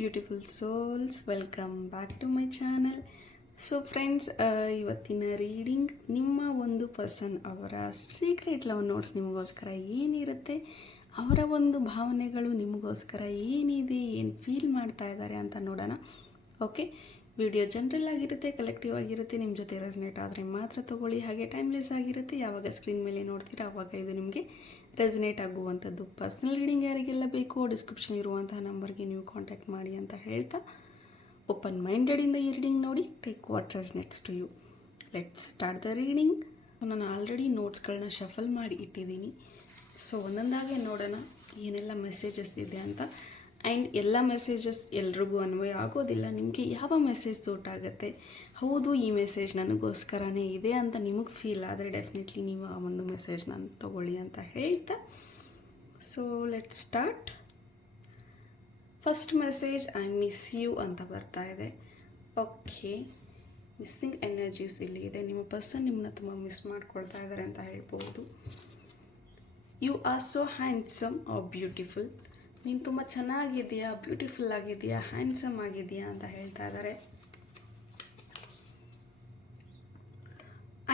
Beautiful souls, welcome back to my channel. So friends, ಇವತ್ತಿನ reading ನಿಮ್ಮ ಒಂದು person ಅವರ ಸೀಕ್ರೆಟ್ ಲವ್ ನೋಟ್ಸ್ ನಿಮಗೋಸ್ಕರ ಏನಿರುತ್ತೆ, ಅವರ ಒಂದು ಭಾವನೆಗಳು ನಿಮಗೋಸ್ಕರ ಏನಿದೆ, ಏನು ಫೀಲ್ ಮಾಡ್ತಾ ಇದ್ದಾರೆ ಅಂತ ನೋಡೋಣ. ಓಕೆ, ವಿಡಿಯೋ ಜನರಲ್ ಆಗಿರುತ್ತೆ, ಕಲೆಕ್ಟಿವ್ ಆಗಿರುತ್ತೆ. ನಿಮ್ಮ ಜೊತೆ ರೆಸನೇಟ್ ಆದರೆ ಮಾತ್ರ ತೊಗೊಳ್ಳಿ. ಹಾಗೆ ಟೈಮ್ಲೆಸ್ ಆಗಿರುತ್ತೆ. ಯಾವಾಗ ಸ್ಕ್ರೀನ್ ಮೇಲೆ ನೋಡ್ತೀರಾ ಆವಾಗ ಇದು ನಿಮಗೆ ರೆಸನೇಟ್ ಆಗುವಂಥದ್ದು. ಪರ್ಸ್ನಲ್ ರೀಡಿಂಗ್ ಯಾರಿಗೆಲ್ಲ ಬೇಕೋ ಡಿಸ್ಕ್ರಿಪ್ಷನ್ ಇರುವಂತಹ ನಂಬರ್ಗೆ ನೀವು ಕಾಂಟ್ಯಾಕ್ಟ್ ಮಾಡಿ ಅಂತ ಹೇಳ್ತಾ, ಓಪನ್ ಮೈಂಡೆಡಿಂದ ಈ ರೀಡಿಂಗ್ ನೋಡಿ, take what resonates to you. Let's start the reading. ನಾನು ಆಲ್ರೆಡಿ ನೋಟ್ಸ್ಗಳನ್ನ ಶಫಲ್ ಮಾಡಿ ಇಟ್ಟಿದ್ದೀನಿ. ಸೊ ಒಂದೊಂದಾಗೆ ನೋಡೋಣ ಏನೆಲ್ಲ ಮೆಸೇಜಸ್ ಇದೆ ಅಂತ. ಆ್ಯಂಡ್ ಎಲ್ಲ ಮೆಸೇಜಸ್ ಎಲ್ರಿಗೂ ಅನ್ವಯ ಆಗೋದಿಲ್ಲ. ನಿಮಗೆ ಯಾವ ಮೆಸೇಜ್ ಸೂಟ್ ಆಗುತ್ತೆ, ಹೌದು ಈ ಮೆಸೇಜ್ ನನಗೋಸ್ಕರನೇ ಇದೆ ಅಂತ ನಿಮಗೆ ಫೀಲ್ ಆದರೆ ಡೆಫಿನೆಟ್ಲಿ ನೀವು ಆ ಒಂದು ಮೆಸೇಜ್ನ ತೊಗೊಳ್ಳಿ ಅಂತ ಹೇಳ್ತಾ, so let start. First message, I miss you ಅಂತ ಬರ್ತಾ ಇದೆ. ಓಕೆ, ಮಿಸ್ಸಿಂಗ್ ಎನರ್ಜೀಸ್ ಇಲ್ಲಿ ಇದೆ. ನಿಮ್ಮ ಪರ್ಸನ್ ನಿಮ್ಮನ್ನ ತುಂಬ ಮಿಸ್ ಮಾಡ್ಕೊಳ್ತಾ ಇದ್ದಾರೆ ಅಂತ ಹೇಳ್ಬೋದು. You are so handsome or beautiful. ನೀನು ತುಂಬ ಚೆನ್ನಾಗಿದೆಯಾ, ಬ್ಯೂಟಿಫುಲ್ ಆಗಿದೆಯಾ, ಹ್ಯಾಂಡ್ಸಮ್ ಆಗಿದೆಯಾ ಅಂತ ಹೇಳ್ತಾ ಇದ್ದಾರೆ.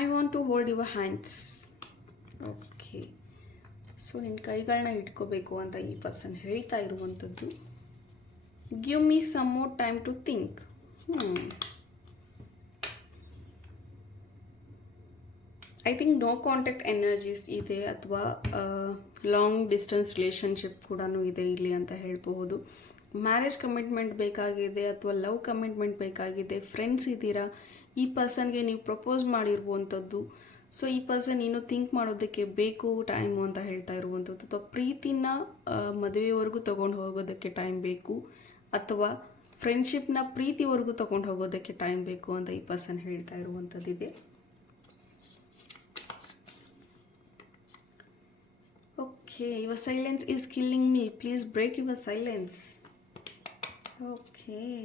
I want to hold your hands. Okay, so ನಿನ್ನ ಕೈಗಳನ್ನ ಇಟ್ಕೋಬೇಕು ಅಂತ ಈ ಪರ್ಸನ್ ಹೇಳ್ತಾ ಇರುವಂಥದ್ದು. Give me some more time to think. I think no contact energies ಇದೆ, ಅಥವಾ ಲಾಂಗ್ ಡಿಸ್ಟೆನ್ಸ್ ರಿಲೇಷನ್ಶಿಪ್ ಕೂಡ ಇದೆ ಇಲ್ಲಿ ಅಂತ ಹೇಳ್ಬಹುದು. ಮ್ಯಾರೇಜ್ ಕಮಿಟ್ಮೆಂಟ್ ಬೇಕಾಗಿದೆ ಅಥವಾ ಲವ್ ಕಮಿಟ್ಮೆಂಟ್ ಬೇಕಾಗಿದೆ. ಫ್ರೆಂಡ್ಸ್ ಇದ್ದೀರಾ, ಈ ಪರ್ಸನ್ಗೆ ನೀವು ಪ್ರಪೋಸ್ ಮಾಡಿರುವಂಥದ್ದು. ಸೊ ಈ ಪರ್ಸನ್ ಇನ್ನೂ ಥಿಂಕ್ ಮಾಡೋದಕ್ಕೆ ಬೇಕು ಟೈಮು ಅಂತ ಹೇಳ್ತಾ ಇರುವಂಥದ್ದು. ಅಥವಾ ಪ್ರೀತಿನ ಮದುವೆವರೆಗೂ ತೊಗೊಂಡು ಹೋಗೋದಕ್ಕೆ ಟೈಮ್ ಬೇಕು, ಅಥವಾ ಫ್ರೆಂಡ್ಶಿಪ್ನ ಪ್ರೀತಿವರೆಗೂ ತೊಗೊಂಡು ಹೋಗೋದಕ್ಕೆ ಟೈಮ್ ಬೇಕು ಅಂತ ಈ ಪರ್ಸನ್ ಹೇಳ್ತಾ ಇರುವಂಥದ್ದಿದೆ. Okay, your silence is killing me. Please break your silence. Okay.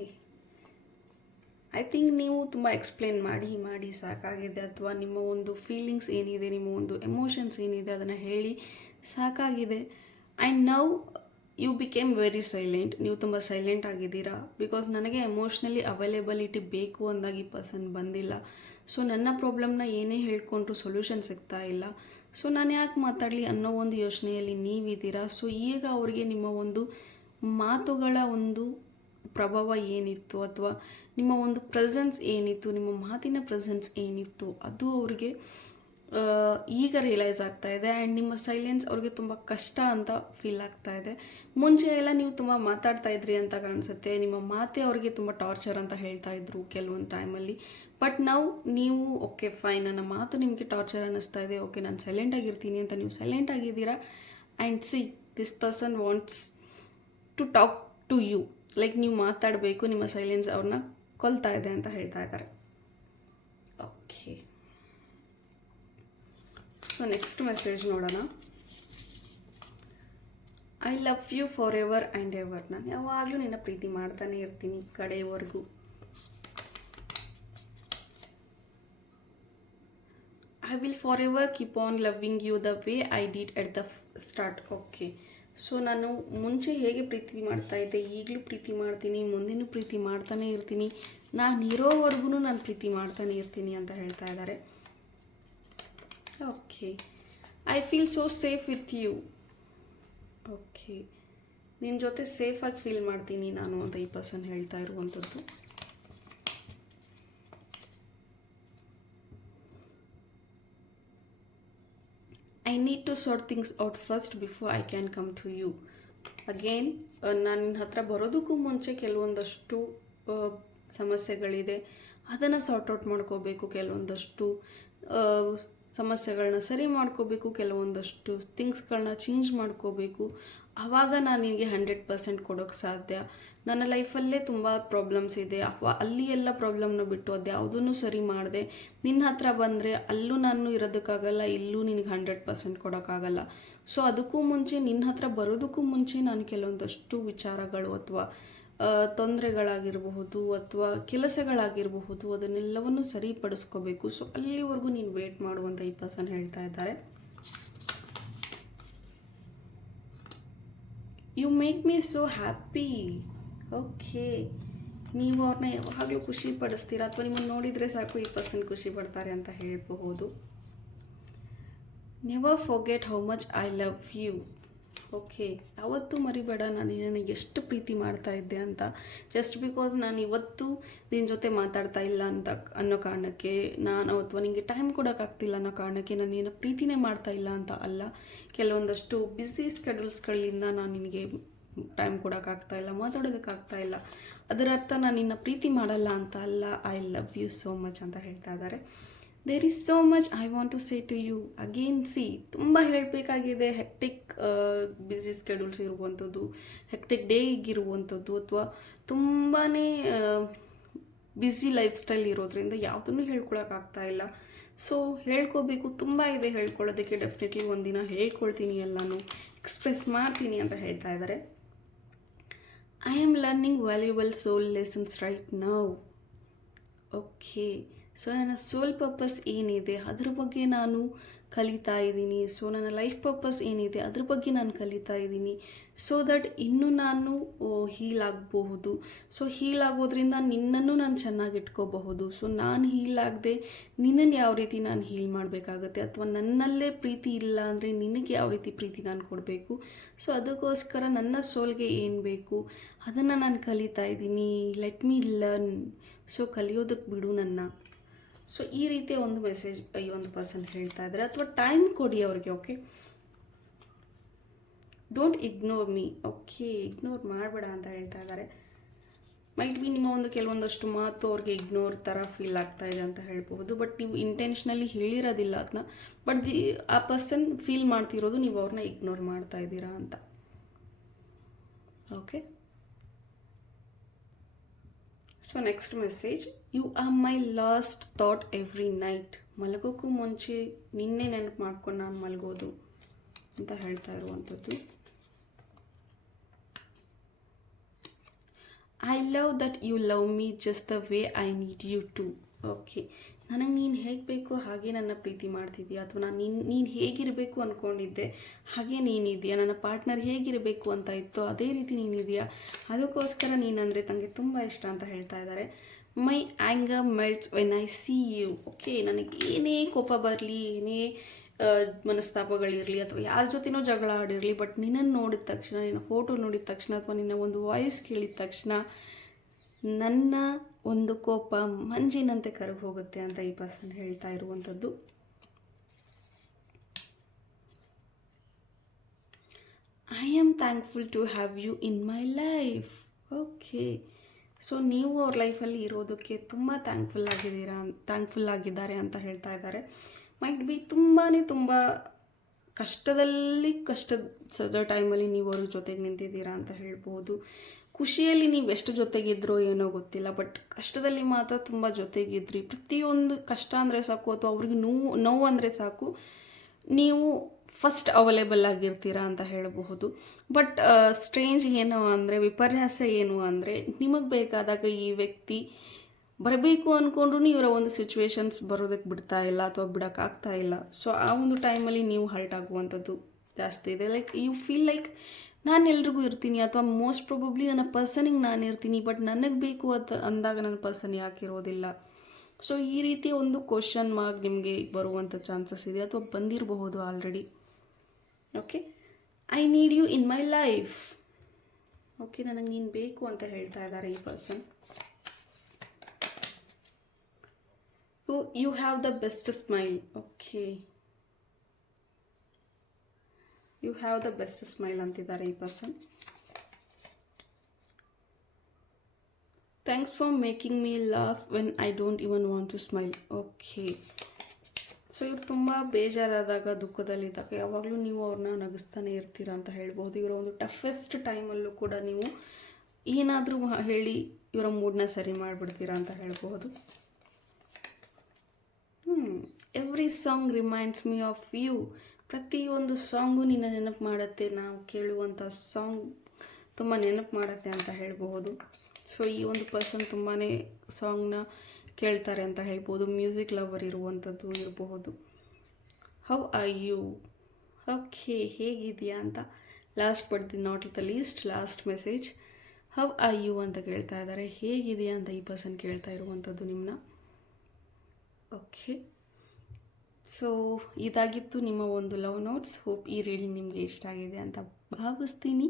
I think ನೀವು ತುಂಬ ಎಕ್ಸ್ಪ್ಲೇನ್ ಮಾಡಿ ಸಾಕಾಗಿದೆ, ಅಥವಾ ನಿಮ್ಮ ಒಂದು ಫೀಲಿಂಗ್ಸ್ ಏನಿದೆ, ನಿಮ್ಮ ಒಂದು ಎಮೋಷನ್ಸ್ ಏನಿದೆ ಅದನ್ನು ಹೇಳಿ ಸಾಕಾಗಿದೆ. And now you became very silent. ನೀವು ತುಂಬ ಸೈಲೆಂಟ್ ಆಗಿದ್ದೀರಾ. ಬಿಕಾಸ್ ನನಗೆ ಎಮೋಷ್ನಲಿ ಅವೈಲೇಬಲಿಟಿ ಬೇಕು ಅಂದಾಗ ಈ ಪರ್ಸನ್ ಬಂದಿಲ್ಲ. ಸೊ ನನ್ನ ಪ್ರಾಬ್ಲಮ್ನ ಏನೇ ಹೇಳ್ಕೊಂಡ್ರು ಸೊಲ್ಯೂಷನ್ ಸಿಗ್ತಾ ಇಲ್ಲ. ಸೊ ನಾನು ಯಾಕೆ ಮಾತಾಡಲಿ ಅನ್ನೋ ಒಂದು ಯೋಚನೆಯಲ್ಲಿ ನೀವಿದ್ದೀರಾ. ಸೊ ಈಗ ಅವರಿಗೆ ನಿಮ್ಮ ಒಂದು ಮಾತುಗಳ ಒಂದು ಪ್ರಭಾವ ಏನಿತ್ತು, ಅಥವಾ ನಿಮ್ಮ ಒಂದು ಪ್ರೆಸೆನ್ಸ್ ಏನಿತ್ತು, ನಿಮ್ಮ ಮಾತಿನ ಪ್ರೆಸೆನ್ಸ್ ಏನಿತ್ತು, ಅದು ಅವ್ರಿಗೆ ಈಗ ರಿಯಲೈಸ್ ಆಗ್ತಾ ಇದೆ. ಆ್ಯಂಡ್ ನಿಮ್ಮ ಸೈಲೆನ್ಸ್ ಅವ್ರಿಗೆ ತುಂಬ ಕಷ್ಟ ಅಂತ ಫೀಲ್ ಆಗ್ತಾ ಇದೆ. ಮುಂಚೆ ಎಲ್ಲ ನೀವು ತುಂಬ ಮಾತಾಡ್ತಾ ಇದ್ರಿ ಅಂತ ಕಾಣಿಸುತ್ತೆ. ನಿಮ್ಮ ಮಾತೇ ಅವ್ರಿಗೆ ತುಂಬ ಟಾರ್ಚರ್ ಅಂತ ಹೇಳ್ತಾ ಇದ್ರು ಕೆಲವೊಂದು ಟೈಮಲ್ಲಿ. ಬಟ್ ನೀವು ಓಕೆ ಫೈನ್, ನನ್ನ ಮಾತು ನಿಮಗೆ ಟಾರ್ಚರ್ ಅನ್ನಿಸ್ತಾ ಇದೆ, ಓಕೆ ನಾನು ಸೈಲೆಂಟ್ ಆಗಿರ್ತೀನಿ ಅಂತ ನೀವು ಸೈಲೆಂಟ್ ಆಗಿದ್ದೀರಾ. And see, this person wants to talk to you. Like ನೀವು ಮಾತಾಡಬೇಕು, ನಿಮ್ಮ ಸೈಲೆನ್ಸ್ ಅವ್ರನ್ನ ಕೊಲ್ತಾ ಇದೆ ಅಂತ ಹೇಳ್ತಾ ಇದ್ದಾರೆ. ಓಕೆ, ಸೊ ನೆಕ್ಸ್ಟ್ ಮೆಸೇಜ್ ನೋಡೋಣ. I love you forever and ever. ನಾನು ಯಾವಾಗಲೂ ನಿನ್ನ ಪ್ರೀತಿ ಮಾಡ್ತಾನೆ ಇರ್ತೀನಿ ಕಡೆಯವರೆಗೂ. I will forever keep on loving you the way I did at the start. Okay, so ನಾನು ಮುಂಚೆ ಹೇಗೆ ಪ್ರೀತಿ ಮಾಡ್ತಾ ಇದ್ದೆ, ಈಗಲೂ ಪ್ರೀತಿ ಮಾಡ್ತೀನಿ, ಮುಂದಿನೂ ಪ್ರೀತಿ ಮಾಡ್ತಾನೆ ಇರ್ತೀನಿ, ನಾನು ಇರೋವರೆಗೂ ನಾನು ಪ್ರೀತಿ ಮಾಡ್ತಾನೆ ಇರ್ತೀನಿ ಅಂತ ಹೇಳ್ತಾ ಇದ್ದಾರೆ. Okay, I feel so safe with you. Okay, ನಿನ್ನ ಜೊತೆ ಸೇಫಾಗಿ ಫೀಲ್ ಮಾಡ್ತೀನಿ ನಾನು ಅಂತ ಈ ಪರ್ಸನ್ ಹೇಳ್ತಾ ಇರುವಂಥದ್ದು. I need to sort things out first before I can come to you. Again, ನಾನು ನಿನ್ನ ಹತ್ರ ಬರೋದಕ್ಕೂ ಮುಂಚೆ ಕೆಲವೊಂದಷ್ಟು ಸಮಸ್ಯೆಗಳಿದೆ, ಅದನ್ನು ಸಾರ್ಟ್ ಔಟ್ ಮಾಡ್ಕೋಬೇಕು. ಕೆಲವೊಂದಷ್ಟು ಸಮಸ್ಯೆಗಳನ್ನ ಸರಿ ಮಾಡ್ಕೋಬೇಕು, ಕೆಲವೊಂದಷ್ಟು ಥಿಂಗ್ಸ್ಗಳನ್ನ ಚೇಂಜ್ ಮಾಡ್ಕೋಬೇಕು. ಆವಾಗ ನಾನು ನಿನಗೆ 100% ಕೊಡೋಕ್ಕೆ ಸಾಧ್ಯ. ನನ್ನ ಲೈಫಲ್ಲೇ ತುಂಬ ಪ್ರಾಬ್ಲಮ್ಸ್ ಇದೆ, ಅಲ್ಲಿ ಎಲ್ಲ ಪ್ರಾಬ್ಲಮ್ನ ಬಿಟ್ಟು ಅದು ಯಾವುದನ್ನು ಸರಿ ಮಾಡಿದೆ ನಿನ್ನ ಹತ್ರ ಬಂದರೆ ಅಲ್ಲೂ ನಾನು ಇರೋದಕ್ಕಾಗಲ್ಲ, ಇಲ್ಲೂ ನಿನಗೆ 100% ಕೊಡೋಕ್ಕಾಗಲ್ಲ. ಸೊ ಅದಕ್ಕೂ ಮುಂಚೆ, ನಿನ್ನ ಹತ್ರ ಬರೋದಕ್ಕೂ ಮುಂಚೆ ನಾನು ಕೆಲವೊಂದಷ್ಟು ವಿಚಾರಗಳು ಅಥವಾ ತೊಂದರೆಗಳಾಗಿರಬಹುದು ಅಥವಾ ಕೆಲಸಗಳಾಗಿರಬಹುದು, ಅದನ್ನೆಲ್ಲವನ್ನು ಸರಿಪಡಿಸ್ಕೋಬೇಕು. ಸೊ ಅಲ್ಲಿವರೆಗೂ ನೀನು ವೇಟ್ ಮಾಡುವಂತ ಈ ಪರ್ಸನ್ ಹೇಳ್ತಾ ಇದ್ದಾರೆ. You make me so happy. Okay, ನೀವು ಅವ್ರನ್ನ ಯಾವಾಗಲೂ ಖುಷಿ ಪಡಿಸ್ತೀರಾ ಅಥವಾ ನಿಮ್ಮನ್ನು ನೋಡಿದರೆ ಸಾಕು ಈ ಪರ್ಸನ್ ಖುಷಿ ಪಡ್ತಾರೆ ಅಂತ ಹೇಳಬಹುದು. Never forget how much I love you. Okay, ಯಾವತ್ತೂ ಮರಿಬೇಡ ನಾನು ನಿನ್ನನ್ನು ಎಷ್ಟು ಪ್ರೀತಿ ಮಾಡ್ತಾ ಇದ್ದೆ ಅಂತ. ಜಸ್ಟ್ ಬಿಕಾಸ್ ನಾನು ಇವತ್ತು ನಿನ್ನ ಜೊತೆ ಮಾತಾಡ್ತಾ ಇಲ್ಲ ಅಂತ ಅನ್ನೋ ಕಾರಣಕ್ಕೆ ನಾನು ಅಥವಾ ನಿನಗೆ ಟೈಮ್ ಕೊಡೋಕ್ಕಾಗ್ತಿಲ್ಲ ಅನ್ನೋ ಕಾರಣಕ್ಕೆ ನಾನು ನಿನ್ನ ಪ್ರೀತಿನೇ ಮಾಡ್ತಾ ಇಲ್ಲ ಅಂತ ಅಲ್ಲ. ಕೆಲವೊಂದಷ್ಟು ಬ್ಯುಸಿ ಸ್ಕೆಡ್ಯೂಲ್ಸ್ಗಳಿಂದ ನಾನು ನಿನಗೆ ಟೈಮ್ ಕೊಡೋಕ್ಕಾಗ್ತಾ ಇಲ್ಲ, ಮಾತಾಡೋದಕ್ಕಾಗ್ತಾ ಇಲ್ಲ. ಅದರ ಅರ್ಥ ನಾನು ನಿನ್ನ ಪ್ರೀತಿ ಮಾಡಲ್ಲ ಅಂತ ಅಲ್ಲ. I love you so much ಅಂತ ಹೇಳ್ತಾ ಇದ್ದಾರೆ. There is so much I want to say to you again. ತುಂಬ ಹೇಳಬೇಕಾಗಿದೆ. ಹೆಕ್ಟಿಕ್ ಬ್ಯುಸಿ ಸ್ಕೆಡ್ಯೂಲ್ಸ್ ಇರುವಂಥದ್ದು, ಹೆಕ್ಟಿಕ್ ಡೇ ಇರುವಂಥದ್ದು, ಅಥವಾ ತುಂಬಾ ಬ್ಯುಸಿ ಲೈಫ್ ಸ್ಟೈಲ್ ಇರೋದ್ರಿಂದ ಯಾವುದನ್ನು ಹೇಳ್ಕೊಳಕ್ಕಾಗ್ತಾ ಇಲ್ಲ. ಸೊ ಹೇಳ್ಕೋಬೇಕು, ತುಂಬ ಇದೆ ಹೇಳ್ಕೊಳ್ಳೋದಕ್ಕೆ. ಡೆಫಿನೆಟ್ಲಿ ಒಂದಿನ ಹೇಳ್ಕೊಳ್ತೀನಿ, ಎಲ್ಲನೂ ಎಕ್ಸ್ಪ್ರೆಸ್ ಮಾಡ್ತೀನಿ ಅಂತ ಹೇಳ್ತಾ ಇದ್ದಾರೆ. I am learning valuable soul lessons right now. Okay, so ನನ್ನ ಸೋಲ್ ಪರ್ಪಸ್ ಏನಿದೆ ಅದ್ರ ಬಗ್ಗೆ ನಾನು ಕಲಿತಾ ಇದ್ದೀನಿ. ಸೊ ನನ್ನ ಲೈಫ್ ಪರ್ಪಸ್ ಏನಿದೆ ಅದ್ರ ಬಗ್ಗೆ ನಾನು ಕಲಿತಾ ಇದ್ದೀನಿ. ಸೊ ದಟ್ ಇನ್ನೂ ನಾನು ಹೀಲ್ ಆಗಬಹುದು. ಸೊ ಹೀಲ್ ಆಗೋದ್ರಿಂದ ನಿನ್ನನ್ನು ನಾನು ಚೆನ್ನಾಗಿ ಇಟ್ಕೋಬಹುದು. ಸೊ ನಾನು ಹೀಲ್ ಆಗದೆ ನಿನ್ನನ್ನು ಯಾವ ರೀತಿ ನಾನು ಹೀಲ್ ಮಾಡಬೇಕಾಗತ್ತೆ, ಅಥವಾ ನನ್ನಲ್ಲೇ ಪ್ರೀತಿ ಇಲ್ಲ ಅಂದರೆ ನಿನಗೆ ಯಾವ ರೀತಿ ಪ್ರೀತಿ ನಾನು ಕೊಡಬೇಕು. ಸೊ ಅದಕ್ಕೋಸ್ಕರ ನನ್ನ ಸೋಲ್ಗೆ ಏನು ಬೇಕು ಅದನ್ನು ನಾನು ಕಲಿತಾ ಇದ್ದೀನಿ. Let me learn. ಸೊ ಕಲಿಯೋದಕ್ಕೆ ಬಿಡು ನನ್ನ. ಸೊ ಈ ರೀತಿಯ ಒಂದು ಮೆಸೇಜ್ ಈ ಒಂದು ಪರ್ಸನ್ ಹೇಳ್ತಾ ಇದ್ದಾರೆ, ಅಥವಾ ಟೈಮ್ ಕೊಡಿ ಅವ್ರಿಗೆ. Okay, don't ignore me. Okay, ignore ಮಾಡಬೇಡ ಅಂತ ಹೇಳ್ತಾ ಇದ್ದಾರೆ. ಮೈಟ್ ಬಿ ನಿಮ್ಮ ಒಂದು ಕೆಲವೊಂದಷ್ಟು ಮಾತು ಅವ್ರಿಗೆ ಇಗ್ನೋರ್ ಥರ ಫೀಲ್ ಆಗ್ತಾ ಇದೆ ಅಂತ ಹೇಳ್ಬಹುದು. ಬಟ್ ನೀವು ಇಂಟೆನ್ಷನಲಿ ಹೇಳಿರೋದಿಲ್ಲ ಅದನ್ನ. ಬಟ್ ಆ ಪರ್ಸನ್ ಫೀಲ್ ಮಾಡ್ತಿರೋದು ನೀವು ಅವ್ರನ್ನ ಇಗ್ನೋರ್ ಮಾಡ್ತಾ ಇದ್ದೀರಾ ಅಂತ. Okay, so next message, you are my last thought every night. ಮಲಗೋಕ್ಕೂ ಮುಂಚೆ ನಿನ್ನೆ ನೆನಪು ಮಾಡ್ಕೊಂಡು ನಾನು ಮಲಗೋದು ಅಂತ ಹೇಳ್ತಾ ಇರುವಂಥದ್ದು. I love that you love me just the way I need you to. Okay, ನನಗೆ ನೀನು ಹೇಗೆ ಬೇಕು ಹಾಗೆ ನನ್ನ ಪ್ರೀತಿ ಮಾಡ್ತಿದ್ದೀಯಾ, ಅಥವಾ ನಾನು ನೀನು ಹೇಗಿರಬೇಕು ಅಂದ್ಕೊಂಡಿದ್ದೆ ಹಾಗೆ ನೀನಿದೆಯಾ, ನನ್ನ ಪಾರ್ಟ್ನರ್ ಹೇಗಿರಬೇಕು ಅಂತ ಇತ್ತು ಅದೇ ರೀತಿ ನೀನಿದೆಯಾ, ಅದಕ್ಕೋಸ್ಕರ ನೀನಂದರೆ ನನಗೆ ತುಂಬ ಇಷ್ಟ ಅಂತ ಹೇಳ್ತಾ ಇದ್ದಾರೆ. My anger melts when I see you. Okay, ನನಗೆ ಏನೇ ಕೋಪ ಬರಲಿ, ಏನೇ ಮನಸ್ತಾಪಗಳಿರಲಿ, ಅಥವಾ ಯಾರ ಜೊತೆನೋ ಜಗಳ ಆಡಿರಲಿ, ಬಟ್ ನಿನ್ನನ್ನು ನೋಡಿದ ತಕ್ಷಣ, ನಿನ್ನ ಫೋಟೋ ನೋಡಿದ ತಕ್ಷಣ, ಅಥವಾ ನಿನ್ನ ಒಂದು ವಾಯ್ಸ್ ಕೇಳಿದ ತಕ್ಷಣ ನನ್ನ ಒಂದು ಕೋಪ ಮಂಜಿನಂತೆ ಕರಗಿ ಹೋಗುತ್ತೆ ಅಂತ ಈ ಪರ್ಸನ್ ಹೇಳ್ತಾ ಇರುವಂಥದ್ದು. I am thankful to have you in my life. Okay, so ನೀವು ಅವ್ರ ಲೈಫಲ್ಲಿ ಇರೋದಕ್ಕೆ ತುಂಬ ಥ್ಯಾಂಕ್ಫುಲ್ ಆಗಿದ್ದಾರೆ ಅಂತ ಹೇಳ್ತಾ ಇದ್ದಾರೆ. ಮೈಟ್ ಬಿ ತುಂಬ ಕಷ್ಟದ ಟೈಮಲ್ಲಿ ನೀವು ಅವ್ರ ಜೊತೆಗೆ ನಿಂತಿದ್ದೀರಾ ಅಂತ ಹೇಳ್ಬೋದು. ಖುಷಿಯಲ್ಲಿ ನೀವು ಎಷ್ಟು ಜೊತೆಗಿದ್ರೋ ಏನೋ ಗೊತ್ತಿಲ್ಲ, ಬಟ್ ಕಷ್ಟದಲ್ಲಿ ಮಾತ್ರ ತುಂಬ ಜೊತೆಗಿದ್ರಿ. ಪ್ರತಿಯೊಂದು ಕಷ್ಟ ಅಂದರೆ ಸಾಕು, ಅಥವಾ ಅವ್ರಿಗೆ ನೋವು ಅಂದರೆ ಸಾಕು, ನೀವು ಫಸ್ಟ್ ಅವೈಲೇಬಲ್ ಆಗಿರ್ತೀರಾ ಅಂತ ಹೇಳಬಹುದು. ಬಟ್ ಸ್ಟ್ರೇಂಜ್ ಏನು ಅಂದರೆ, ವಿಪರ್ಯಾಸ ಏನು ಅಂದರೆ, ನಿಮಗೆ ಬೇಕಾದಾಗ ಈ ವ್ಯಕ್ತಿ ಬರಬೇಕು ಅಂದ್ಕೊಂಡ್ರೂ ಇವರ ಒಂದು ಸಿಚುವೇಶನ್ಸ್ ಬರೋದಕ್ಕೆ ಬಿಡ್ತಾ ಇಲ್ಲ, ಅಥವಾ ಬಿಡೋಕ್ಕಾಗ್ತಾ ಇಲ್ಲ. ಸೊ ಆ ಒಂದು ಟೈಮಲ್ಲಿ ನೀವು ಹರ್ಟ್ ಆಗುವಂಥದ್ದು ಜಾಸ್ತಿ ಇದೆ. ಲೈಕ್ ಯು ಫೀಲ್ ಲೈಕ್ ನಾನು ಎಲ್ರಿಗೂ ಇರ್ತೀನಿ, ಅಥವಾ ಮೋಸ್ಟ್ ಪ್ರೊಬಬ್ಲಿ ನನ್ನ ಪರ್ಸನಿಗೆ ನಾನು ಇರ್ತೀನಿ, ಬಟ್ ನನಗೆ ಬೇಕು ಅಂತ ಅಂದಾಗ ನನ್ನ ಪರ್ಸನ್ ಯಾಕೆ ಇರೋದಿಲ್ಲ. ಸೊ ಈ ರೀತಿಯ ಒಂದು ಕ್ವಶನ್ ಮಾರ್ಕ್ ನಿಮಗೆ ಬರುವಂಥ ಚಾನ್ಸಸ್ ಇದೆ, ಅಥವಾ ಬಂದಿರಬಹುದು already. Okay, I need you in my life. Okay, ನನಗೆ ನೀನು ಬೇಕು ಅಂತ ಹೇಳ್ತಾ ಇದ್ದಾರೆ ಈ person. You have the best smile. Okay, you have the best smile ಅಂತಿದ್ದಾರೆ ಈ person. Thanks for making me laugh when I don't even want to smile. Okay, so ಇವ್ರು ತುಂಬ ಬೇಜಾರಾದಾಗ, ದುಃಖದಲ್ಲಿದ್ದಾಗ ಯಾವಾಗಲೂ ನೀವು ಅವ್ರನ್ನ ನಗಿಸ್ತಾನೆ ಇರ್ತೀರಾ ಅಂತ ಹೇಳ್ಬೋದು. ಇವರ ಒಂದು ಟಫೆಸ್ಟ್ ಟೈಮಲ್ಲೂ ಕೂಡ ನೀವು ಏನಾದರೂ ಹೇಳಿ ಇವರ ಮೂಡನ್ನ ಸರಿ ಮಾಡಿಬಿಡ್ತೀರಾ ಅಂತ ಹೇಳ್ಬೋದು. Every song reminds me of you. ಪ್ರತಿಯೊಂದು ಸಾಂಗು ನಿನ್ನ ನೆನಪು ಮಾಡುತ್ತೆ. ನಾವು ಕೇಳುವಂಥ ಸಾಂಗ್ ತುಂಬ ನೆನಪು ಮಾಡುತ್ತೆ ಅಂತ ಹೇಳಬಹುದು. ಸೊ ಈ ಒಂದು ಪರ್ಸನ್ ತುಂಬಾ ಸಾಂಗ್ನ ಕೇಳ್ತಾರೆ ಅಂತ ಹೇಳ್ಬೋದು. ಮ್ಯೂಸಿಕ್ ಲವರ್ ಇರುವಂಥದ್ದು ಇರಬಹುದು. How are you. ಓಕೆ, ಹೇಗಿದೆಯಾ ಅಂತ. Last but the not the least, last message. How are you ಅಂತ ಕೇಳ್ತಾ ಇದ್ದಾರೆ. ಹೇಗಿದೆಯಾ ಅಂತ ಈ ಪರ್ಸನ್ ಕೇಳ್ತಾ ಇರುವಂಥದ್ದು ನಿಮ್ಮನ್ನ. ಓಕೆ, ಸೊ ಇದಾಗಿತ್ತು ನಿಮ್ಮ ಒಂದು ಲವ್ ನೋಟ್ಸ್. ಹೋಪ್ ಈ ರೀಡಿಂಗ್ ನಿಮಗೆ ಇಷ್ಟ ಆಗಿದೆ ಅಂತ ಭಾವಿಸ್ತೀನಿ.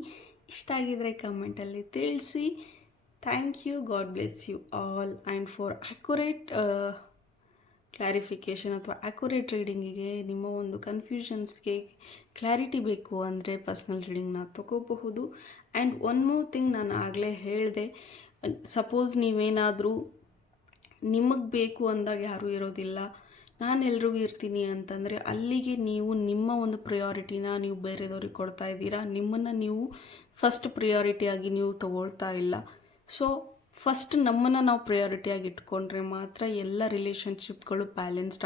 ಇಷ್ಟ ಆಗಿದರೆ ಕಮೆಂಟಲ್ಲಿ ತಿಳಿಸಿ. Thank you, God bless you all. And for accurate clarification ಅಥವಾ ಅಕ್ಯುರೇಟ್ ರೀಡಿಂಗಿಗೆ, ನಿಮ್ಮ ಒಂದು ಕನ್ಫ್ಯೂಷನ್ಸ್ಗೆ ಕ್ಲಾರಿಟಿ ಬೇಕು ಅಂದರೆ ಪರ್ಸ್ನಲ್ ರೀಡಿಂಗ್ನ ತಗೋಬಹುದು. ಆ್ಯಂಡ್ ಒನ್ ಮೋರ್ ಥಿಂಗ್, ನಾನು ಆಗಲೇ ಹೇಳಿದೆ, ಸಪೋಸ್ ನೀವೇನಾದರೂ ನಿಮಗೆ ಬೇಕು ಅಂದಾಗ ಯಾರೂ ಇರೋದಿಲ್ಲ, ನಾನು ಎಲ್ರಿಗೂ ಇರ್ತೀನಿ ಅಂತಂದರೆ ಅಲ್ಲಿಗೆ ನೀವು ನಿಮ್ಮ ಒಂದು ಪ್ರಿಯಾರಿಟಿನ ನೀವು ಬೇರೆದವ್ರಿಗೆ ಕೊಡ್ತಾ ಇದ್ದೀರಾ. ನಿಮ್ಮನ್ನು ನೀವು ಫಸ್ಟ್ ಪ್ರಿಯಾರಿಟಿಯಾಗಿ ನೀವು ತಗೊಳ್ತಾ ಇಲ್ಲ. ಸೊ ಫಸ್ಟ್ ನಮ್ಮನ್ನು ನಾವು ಪ್ರಿಯಾರಿಟಿಯಾಗಿ ಇಟ್ಕೊಂಡ್ರೆ ಮಾತ್ರ ಎಲ್ಲ ರಿಲೇಷನ್ಶಿಪ್ಗಳು ಬ್ಯಾಲೆನ್ಸ್ಡ್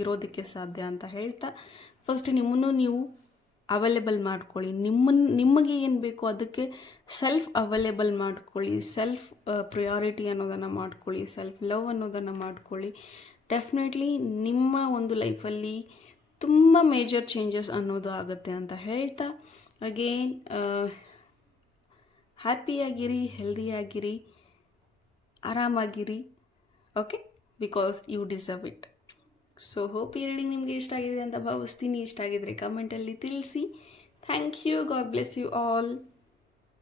ಇರೋದಕ್ಕೆ ಸಾಧ್ಯ ಅಂತ ಹೇಳ್ತಾ, ಫಸ್ಟ್ ನಿಮ್ಮನ್ನು ನೀವು ಅವೈಲೇಬಲ್ ಮಾಡ್ಕೊಳ್ಳಿ. ನಿಮಗೆ ಏನು ಬೇಕೋ ಅದಕ್ಕೆ ಸೆಲ್ಫ್ ಅವೈಲೇಬಲ್ ಮಾಡ್ಕೊಳ್ಳಿ. ಸೆಲ್ಫ್ ಪ್ರಿಯಾರಿಟಿ ಅನ್ನೋದನ್ನು ಮಾಡ್ಕೊಳ್ಳಿ. ಸೆಲ್ಫ್ ಲವ್ ಅನ್ನೋದನ್ನು ಮಾಡ್ಕೊಳ್ಳಿ. ಡೆಫಿನೆಟ್ಲಿ ನಿಮ್ಮ ಒಂದು ಲೈಫಲ್ಲಿ ತುಂಬ ಮೇಜರ್ ಚೇಂಜಸ್ ಅನ್ನೋದು ಆಗುತ್ತೆ ಅಂತ ಹೇಳ್ತಾ, ಅಗೇನ್ ಹ್ಯಾಪಿಯಾಗಿರಿ, ಹೆಲ್ದಿಯಾಗಿರಿ, ಆರಾಮಾಗಿರಿ. Okay, because you deserve it. So hope ಈ ರೀಡಿಂಗ್ ನಿಮಗೆ ಇಷ್ಟ ಆಗಿದೆ ಅಂತ ಭಾವಿಸ್ತೀನಿ. ಇಷ್ಟ ಆಗಿದ್ರೆ ಕಮೆಂಟಲ್ಲಿ ತಿಳಿಸಿ. Thank you, God bless you all.